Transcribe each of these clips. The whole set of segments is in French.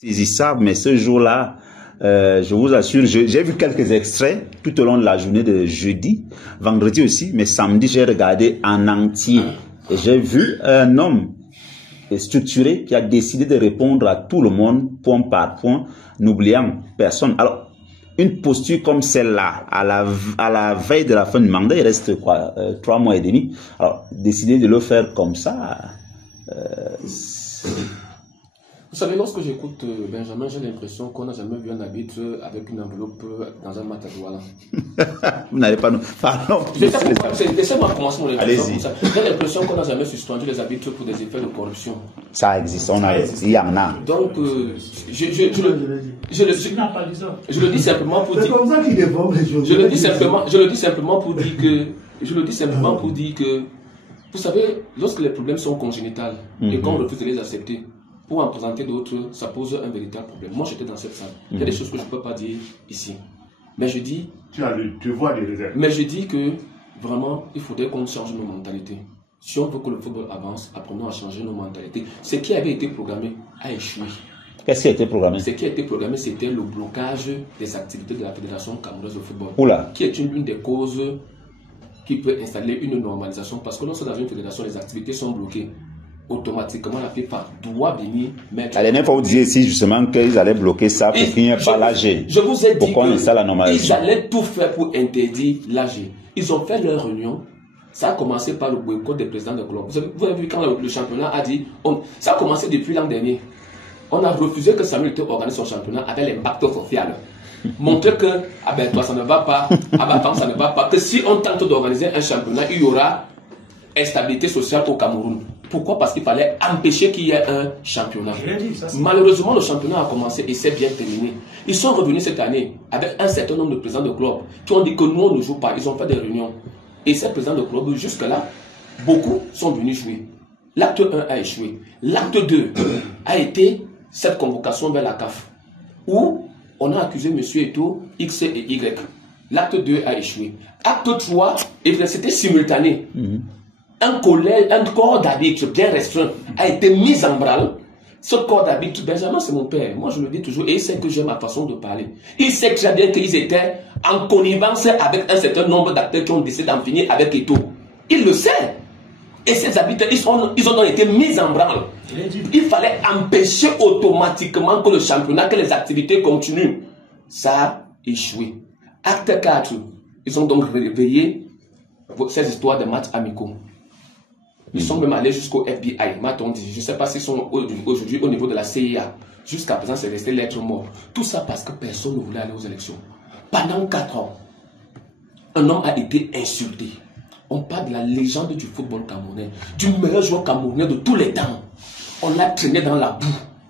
saisissable, mais ce jour-là, je vous assure, j'ai vu quelques extraits tout au long de la journée de jeudi, vendredi aussi, mais samedi, j'ai regardé en entier. Et j'ai vu un homme structuré qui a décidé de répondre à tout le monde, point par point, n'oubliant personne. Alors, une posture comme celle-là, à la veille de la fin du mandat, il reste quoi, 3 mois et demi. Alors, décider de le faire comme ça, vous savez, lorsque j'écoute Benjamin, j'ai l'impression qu'on n'a jamais vu un arbitre avec une enveloppe dans un match à Douala. Vous n'allez pas nous... Pardon. Laissez-moi commencer mon impression. J'ai l'impression qu'on n'a jamais suspendu les arbitres pour des effets de corruption. Ça existe, il y en a. Donc, je le dis simplement pour dire... C'est comme ça qu'il défend les choses. Je le dis simplement pour dire que... Vous savez, lorsque les problèmes sont congénitaux et qu'on refuse de les accepter, pour en présenter d'autres, ça pose un véritable problème. Moi, j'étais dans cette salle. Il y a des choses que je ne peux pas dire ici. Mais je dis... Tu vois des réserves. Mais je dis que, vraiment, il faudrait qu'on change nos mentalités. Si on veut que le football avance, apprenons à changer nos mentalités. Ce qui avait été programmé a échoué. Qu'est-ce qui a été programmé? Ce qui a été programmé, c'était le blocage des activités de la Fédération camerounaise de football. Oula. Qui est l'une des causes qui peut installer une normalisation. Parce que lorsque dans une fédération, les activités sont bloquées, automatiquement la FIFA doit venir mettre... La dernière fois, vous disiez ici justement qu'ils allaient bloquer ça pour finir par l'AG. Je vous ai dit qu'ils allaient tout faire pour interdire l'AG. Ils ont fait leur réunion. Ça a commencé par le boycott des présidents de club. Vous avez vu quand le championnat a dit... ça a commencé depuis l'an dernier. On a refusé que Samuel Eto'o organise son championnat avec l'impact social. Montrer que, ah ben toi ça ne va pas, ah ben toi ça ne va pas. Que si on tente d'organiser un championnat, il y aura instabilité sociale au Cameroun. Pourquoi? Parce qu'il fallait empêcher qu'il y ait un championnat. Malheureusement, le championnat a commencé et c'est bien terminé. Ils sont revenus cette année avec un certain nombre de présidents de clubs qui ont dit que nous, on ne joue pas. Ils ont fait des réunions. Et ces présidents de clubs, jusque-là, beaucoup sont venus jouer. L'acte 1 a échoué. L'acte 2 a été cette convocation vers la CAF, où on a accusé M. Eto'o, X et Y. L'acte 2 a échoué. Acte 3, c'était simultané. Un corps d'arbitre bien restreint a été mis en branle. Ce corps d'arbitre, Benjamin, c'est mon père. Moi, je le dis toujours, et il sait que j'ai ma façon de parler. Il sait très bien qu'ils étaient en connivence avec un certain nombre d'acteurs qui ont décidé d'en finir avec Eto'o. Il le sait. Et ces arbitres, ils ont donc été mis en branle. Il fallait empêcher automatiquement que le championnat, que les activités continuent. Ça a échoué. Acte 4, ils ont donc réveillé ces histoires de matchs amicaux. Ils sont même allés jusqu'au FBI, m'a-t-on dit. Je ne sais pas s'ils sont aujourd'hui au niveau de la CIA. Jusqu'à présent, c'est resté lettre mort. Tout ça parce que personne ne voulait aller aux élections. Pendant 4 ans, un homme a été insulté. On parle de la légende du football camerounais, du meilleur joueur camerounais de tous les temps. On l'a traîné dans la boue.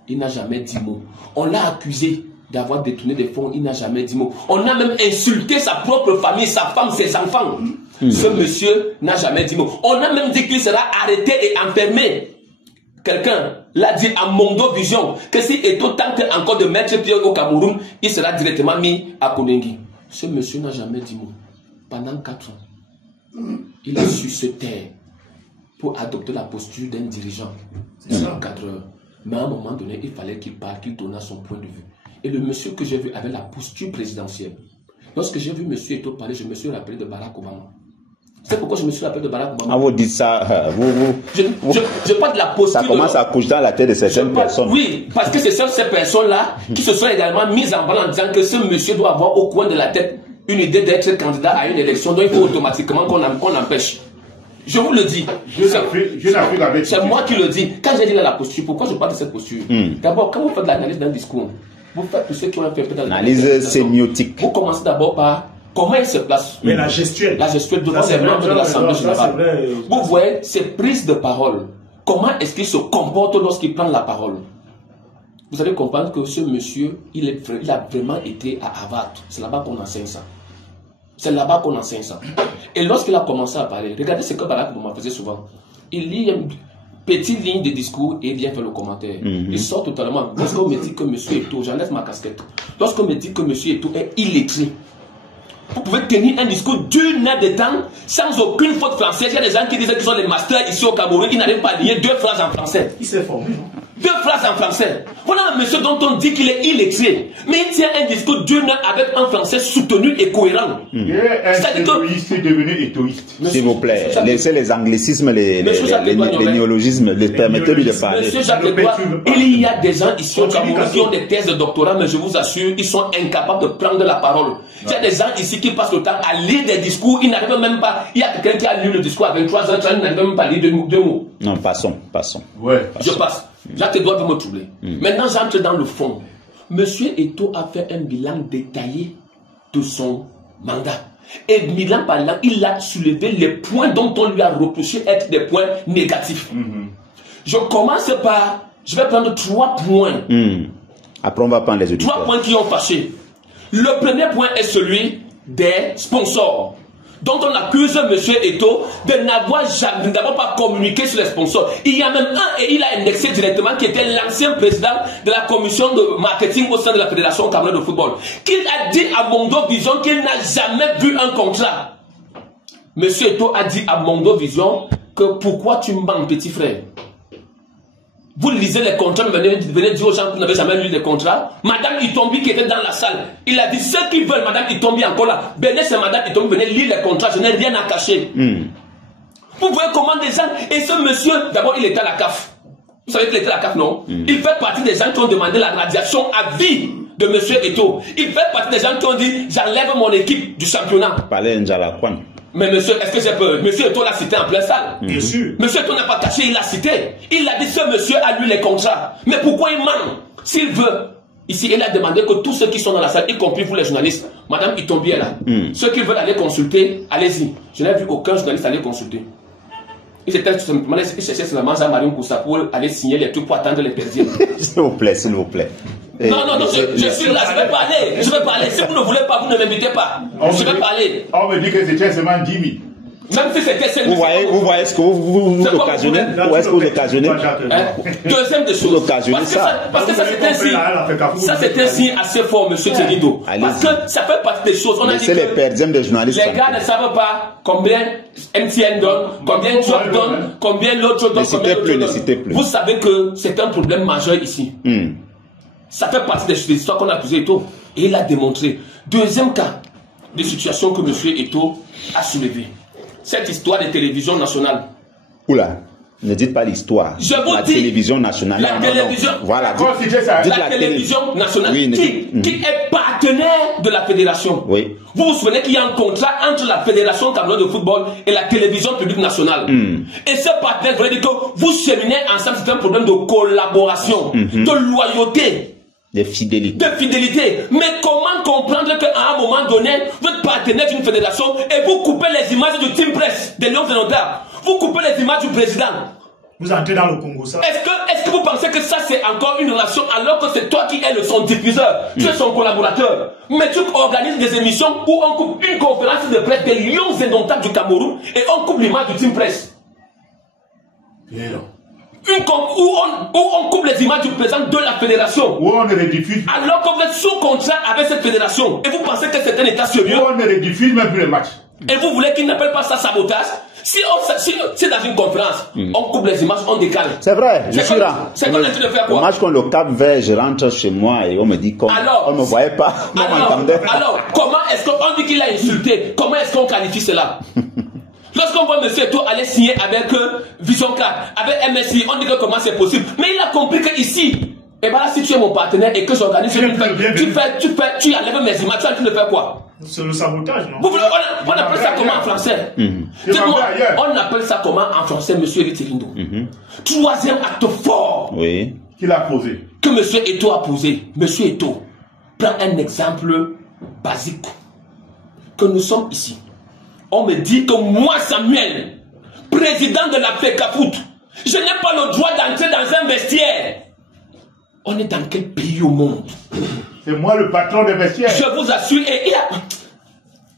Il n'a jamais dit mot. On l'a accusé d'avoir détourné des fonds. Il n'a jamais dit mot. On a même insulté sa propre famille, sa femme, ses enfants. Ce monsieur n'a jamais dit mot. On a même dit qu'il sera arrêté et enfermé. Quelqu'un l'a dit à Mondo Vision que si Eto'o tente encore de mettre pied au Cameroun, il sera directement mis à Konengi. Ce monsieur n'a jamais dit mot. Pendant 4 ans, il a su se taire pour adopter la posture d'un dirigeant. C'est un cadreur. Mais à un moment donné, il fallait qu'il parle, qu'il donne son point de vue. Et le monsieur que j'ai vu avait la posture présidentielle. Lorsque j'ai vu M. Eto'o parler, je me suis rappelé de Barack Obama. C'est pourquoi je me suis rappelé de Barack Obama. Ah, vous dites ça, je parle de la posture. Ça commence à coucher dans la tête de certaines personnes. Oui, parce que c'est ces personnes-là qui se sont également mises en branle en disant que ce monsieur doit avoir au coin de la tête une idée d'être candidat à une élection, donc il faut automatiquement qu'on empêche. Je vous le dis. C'est moi qui le dis. Quand j'ai dit là la posture, pourquoi je parle de cette posture? D'abord, quand vous faites l'analyse d'un discours, vous faites tout ce qui ont fait l'analyse sémiotique. Vous commencez d'abord par comment il se place. Mais la gestuelle. La gestuelle devant les membres de l'Assemblée générale. Vous voyez ses prises de parole. Comment est-ce qu'il se comporte lorsqu'il prend la parole? Vous allez comprendre que ce monsieur, il a vraiment été à Harvard. C'est là-bas qu'on enseigne ça. C'est là-bas qu'on enseigne ça. Et lorsqu'il a commencé à parler, regardez ce que Barack Obama faisait souvent. Il lit une petite ligne de discours et il vient faire le commentaire. Il sort totalement. Lorsqu'on me dit que M. Eto'o, j'enlève ma casquette. Lorsqu'on me dit que M. Eto'o est illettré, vous pouvez tenir un discours d'une heure de temps sans aucune faute française. Il y a des gens qui disent qu'ils sont les masters ici au Cameroun, ils n'arrivent pas à lire 2 phrases en français. Il s'est formé. 2 phrases en français. Voilà un monsieur dont on dit qu'il est illettré, mais il tient un discours d'une heure avec un français soutenu et cohérent. C'est devenu égoïste. S'il vous plaît, laissez les anglicismes, les néologismes, permettez-lui de parler. Monsieur Jacques Edouard, il y a des gens ici au Cameroun qui ont des thèses de doctorat, mais je vous assure, ils sont incapables de prendre la parole. Il y a des gens ici qui passent le temps à lire des discours, ils n'arrivent même pas. Il y a quelqu'un qui a lu le discours avec 3 ans, il n'arrive même pas à lire 2 mots. Non, passons. Ouais. Je passe. Jacques Edouard veut me troubler. Maintenant, j'entre dans le fond. Monsieur Eto'o a fait un bilan détaillé de son mandat. Et bilan par bilan, il a soulevé les points dont on lui a reproché être des points négatifs. Je commence par... Je vais prendre 3 points. Après, on va prendre les auditeurs. 3 points qui ont fâché. Le premier point est celui des sponsors, dont on accuse M. Eto'o de n'avoir pas communiqué sur les sponsors. Il y a même un, et il a indexé directement, qui était l'ancien président de la commission de marketing au sein de la Fédération camerounaise de football, qu'il a dit à Mondo Vision qu'il n'a jamais vu un contrat. M. Eto'o a dit à Mondo Vision que pourquoi tu mens, petit frère? Vous lisez les contrats, venez dire aux gens que vous n'avez jamais lu les contrats. Madame Itombi qui était dans la salle, il a dit ceux qui veulent Madame Itombi encore là, venez c'est Madame Itombi, venez lire les contrats, je n'ai rien à cacher. Vous voyez comment des gens, et ce monsieur, d'abord il était à la CAF. Vous savez qu'il était à la CAF, non? Il fait partie des gens qui ont demandé la radiation à vie de M. Eto'o. Il fait partie des gens qui ont dit j'enlève mon équipe du championnat. Parlez N'Djala-Kwan. Mais monsieur, est-ce que j'ai peur? Monsieur Eto'o l'a cité en plein salle. Bien sûr. Monsieur Eto'o n'a pas caché, il l'a cité. Il a dit ce monsieur a lu les contrats. Mais pourquoi il ment? S'il veut. Ici, il a demandé que tous ceux qui sont dans la salle, y compris vous les journalistes, Madame Itombi est là. Ceux qui veulent aller consulter, allez-y. Je n'ai vu aucun journaliste aller consulter. Ils étaient tout simplement, ils cherchaient seulement Jean-Marie Moussa pour aller signer les trucs pour attendre les perdiens. S'il vous plaît, s'il vous plaît. Non, je suis là, je vais parler. Je vais parler. Si vous ne voulez pas, vous ne m'invitez pas. Je vais parler. On me dit que c'était seulement 10 000. Même si c'était 5 000. Vous voyez ce que vous occasionnez? Où est-ce que vous occasionnez? Deuxième des choses. Parce que ça c'est un signe assez fort, monsieur Thérido. Parce que ça fait partie des choses. On a dit que les perdièmes des journalistes. Les gars ne savent pas combien MTN donne, combien Job donne, combien l'autre donne, combien l'autre donne. Vous savez que c'est un problème majeur ici. Ça fait partie des histoires qu'on a accusé Eto'o. Et il a démontré. Deuxième cas de situation que M. Eto'o a soulevé. Cette histoire de télévision nationale. Oula, ne dites pas l'histoire. Je vous la dis. télévision nationale. La télévision. Voilà. La télévision nationale. Oui, qui est partenaire de la fédération. Oui. Vous vous souvenez qu'il y a un contrat entre la Fédération camerounaise de football et la télévision publique nationale. Et ce partenaire voulait dire que vous cheminez ensemble, c'est un problème de collaboration, de loyauté. De fidélité. Mais comment comprendre qu'à un moment donné, vous êtes partenaire d'une fédération et vous coupez les images du team press, des Lions de Nota, vous coupez les images du président. Vous entrez dans le Congo, ça. Est-ce que vous pensez que ça c'est encore une relation alors que c'est toi qui es son diffuseur, tu es son collaborateur, mais tu organises des émissions où on coupe une conférence de presse des Lions et Nota du Cameroun et on coupe l'image du team press. Bien non. Où on coupe les images du président de la fédération. Où on ne rediffuse. Alors que vous êtes sous contrat avec cette fédération. Et vous pensez que c'est un état sérieux. Où on ne rediffuse même plus les matchs. Et vous voulez qu'il n'appelle pas ça sabotage. Si dans une conférence, on coupe les images, on décale. C'est vrai, je suis là. C'est qu'on est en train de faire quoi? Le match contre le Cap Vert, je rentre chez moi et on me dit qu'on ne me voyait pas. Alors, comment est-ce qu'on dit qu'il a insulté? Comment est-ce qu'on qualifie cela? Lorsqu'on voit M. Eto'o aller signer avec Vision 4, avec MSI, on dit que comment c'est possible. Mais il a compris qu'ici, et bien là, si tu es mon partenaire et que j'organise tu enlèves mes images, tu es en train de faire quoi? C'est le sabotage, non? On appelle ça comment en français? Dites-moi, on appelle ça comment en français, M. Ritirindo? Troisième acte fort qu'il a posé. Que M. Eto'o a posé. M. Eto'o prend un exemple basique. Que nous sommes ici. On me dit que moi, Samuel, président de la FECAFOOT, je n'ai pas le droit d'entrer dans un vestiaire. On est dans quel pays au monde? C'est moi le patron des vestiaires. Je vous assure, et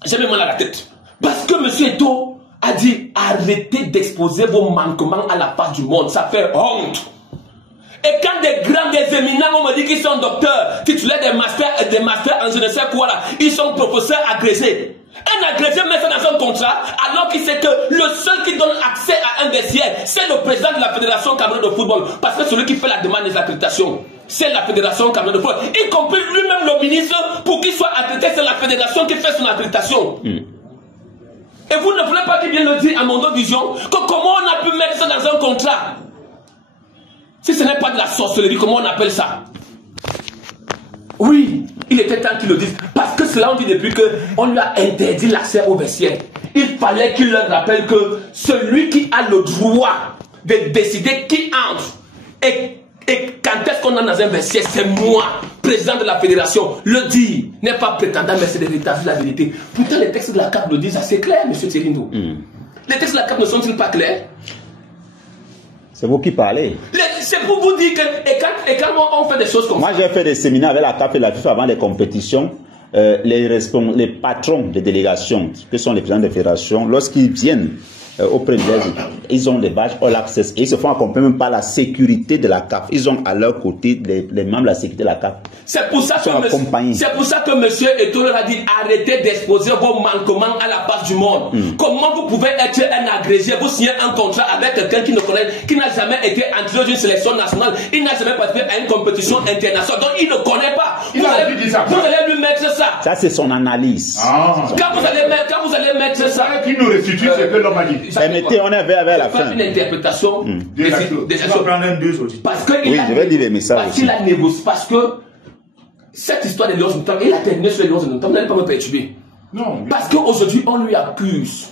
j'ai mis mal à la tête. Parce que M. Eto'o a dit arrêtez d'exposer vos manquements à la face du monde. Ça fait honte. Et quand des grands, des éminents, on me dit qu'ils sont docteurs, titulaires des masters en je ne sais quoi là, ils sont professeurs agressés. un agrégé met ça dans un contrat alors qu'il sait que le seul qui donne accès à un vestiaire, c'est le président de la Fédération camerounaise de football. Parce que celui qui fait la demande des accréditations, c'est la Fédération camerounaise de football. Y compris lui-même le ministre, pour qu'il soit accrédité, c'est la Fédération qui fait son accréditation. Et vous ne voulez pas qu'il vienne le dire à Mondo Vision que comment on a pu mettre ça dans un contrat? Si ce n'est pas de la sorcellerie, comment on appelle ça? Oui, il était temps qu'il le dise. Parce que cela, on dit depuis qu'on lui a interdit l'accès au vestiaire. Il fallait qu'il leur rappelle que celui qui a le droit de décider qui entre et quand est-ce qu'on entre dans un vestiaire, c'est moi, président de la fédération. Le dit, n'est pas prétendant, mais c'est de l'état de la vérité. Pourtant, les textes de la CAF le disent assez clair, M. Thérindo. Les textes de la CAF ne sont-ils pas clairs? C'est vous qui parlez. C'est pour vous dire que, et quand on fait des choses comme ça. Moi, j'ai fait des séminaires avec la CAF et la FIFA avant les compétitions. Les patrons des délégations, que sont les présidents des fédérations, lorsqu'ils viennent auprès des équipes, ils ont des badges all access et ils se font accompagner même par la sécurité de la CAF. Ils ont à leur côté les membres de la sécurité de la CAF. C'est pour ça que monsieur Eto'o a dit arrêtez d'exposer vos manquements à la face du monde. Comment vous pouvez être un agrégé, vous signez un contrat avec quelqu'un qui ne connaît, qui n'a jamais été entré dans une sélection nationale, il n'a jamais participé à une compétition internationale, donc il ne connaît pas. Vous allez lui mettre ça. Ça c'est son analyse. Quand vous allez mettre ça, qui nous restitue ce que l'homme a dit. Permettez, on est vers la fin. Une interprétation des actions. Parce que je vais dire les messages. Parce qu'il a négocié. Parce que cette histoire des Lions de Nottingham, il a terminé sur les Lions de Nottingham, vous n'allez pas me perturber. Non. Parce qu'aujourd'hui, on lui accuse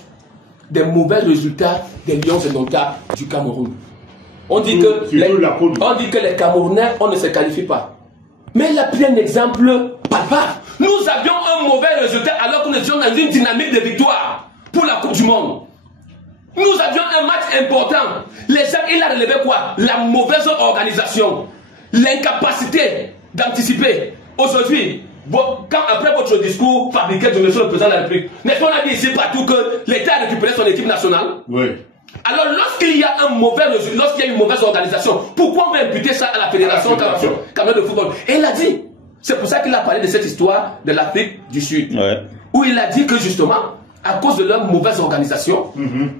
des mauvais résultats des Lions de Nottingham du Cameroun. On dit que les Camerounais, on ne se qualifie pas. Mais il a pris un exemple palpable. Nous avions un mauvais résultat alors que nous étions dans une dynamique de victoire pour la Coupe du Monde. Nous avions un match important. Les gens, il a relevé quoi? La mauvaise organisation, l'incapacité d'anticiper. Aujourd'hui, après votre discours fabriqué de monsieur le président de la République, n'est-ce pas, on a dit ici partout que l'État a récupéré son équipe nationale? Oui. Alors lorsqu'il y a un mauvais résultat, lorsqu'il y a une mauvaise organisation, pourquoi on va imputer ça à la Fédération camerounaise de football? Et il a dit, c'est pour ça qu'il a parlé de cette histoire de l'Afrique du Sud, où il a dit que justement, à cause de leur mauvaise organisation,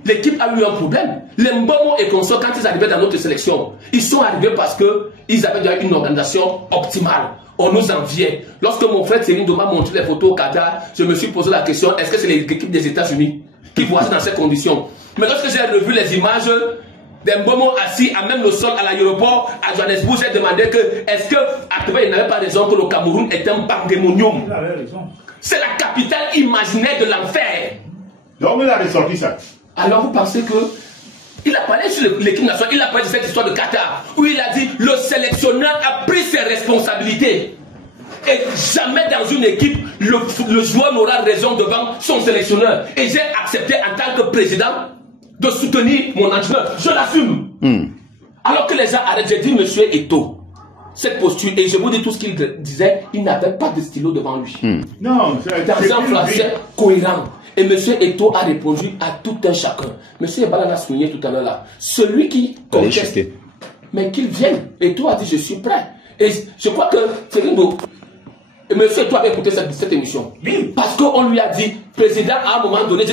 l'équipe a eu un problème. Les Mbomo et consorts, quand ils arrivaient dans notre sélection, ils sont arrivés parce qu'ils avaient déjà une organisation optimale. On nous enviait. Lorsque mon frère Thérindo m'a montré les photos au Qatar, je me suis posé la question, est-ce que c'est l'équipe des États-Unis qui voyageait dans ces conditions? Mais lorsque j'ai revu les images des Mbomo assis à même le sol à l'aéroport à Johannesburg, j'ai demandé que, est-ce que, actuellement, il n'avait pas raison que le Cameroun est un pandémonium? Il avait raison. C'est la capitale imaginaire de l'enfer. Donc il a ressorti ça. Alors vous pensez que il a parlé sur l'équipe nationale, il a parlé de cette histoire de Qatar, où il a dit le sélectionneur a pris ses responsabilités. Et jamais dans une équipe, le joueur n'aura raison devant son sélectionneur. Et j'ai accepté en tant que président de soutenir mon entraîneur. Je l'assume. Alors que les gens arrêtent, j'ai dit monsieur Eto'o, cette posture, et je vous dis tout ce qu'il disait, il n'avait pas de stylo devant lui. Non, dans un français cohérent. Et M. Eto'o a répondu à tout un chacun. M. Ebala l'a souligné tout à l'heure là. Celui qui conteste, mais qu'il vienne. Eto'o a dit je suis prêt. Et je crois que Thérindo, M. Eto'o avait écouté cette émission. Parce qu'on lui a dit, président, à un moment donné,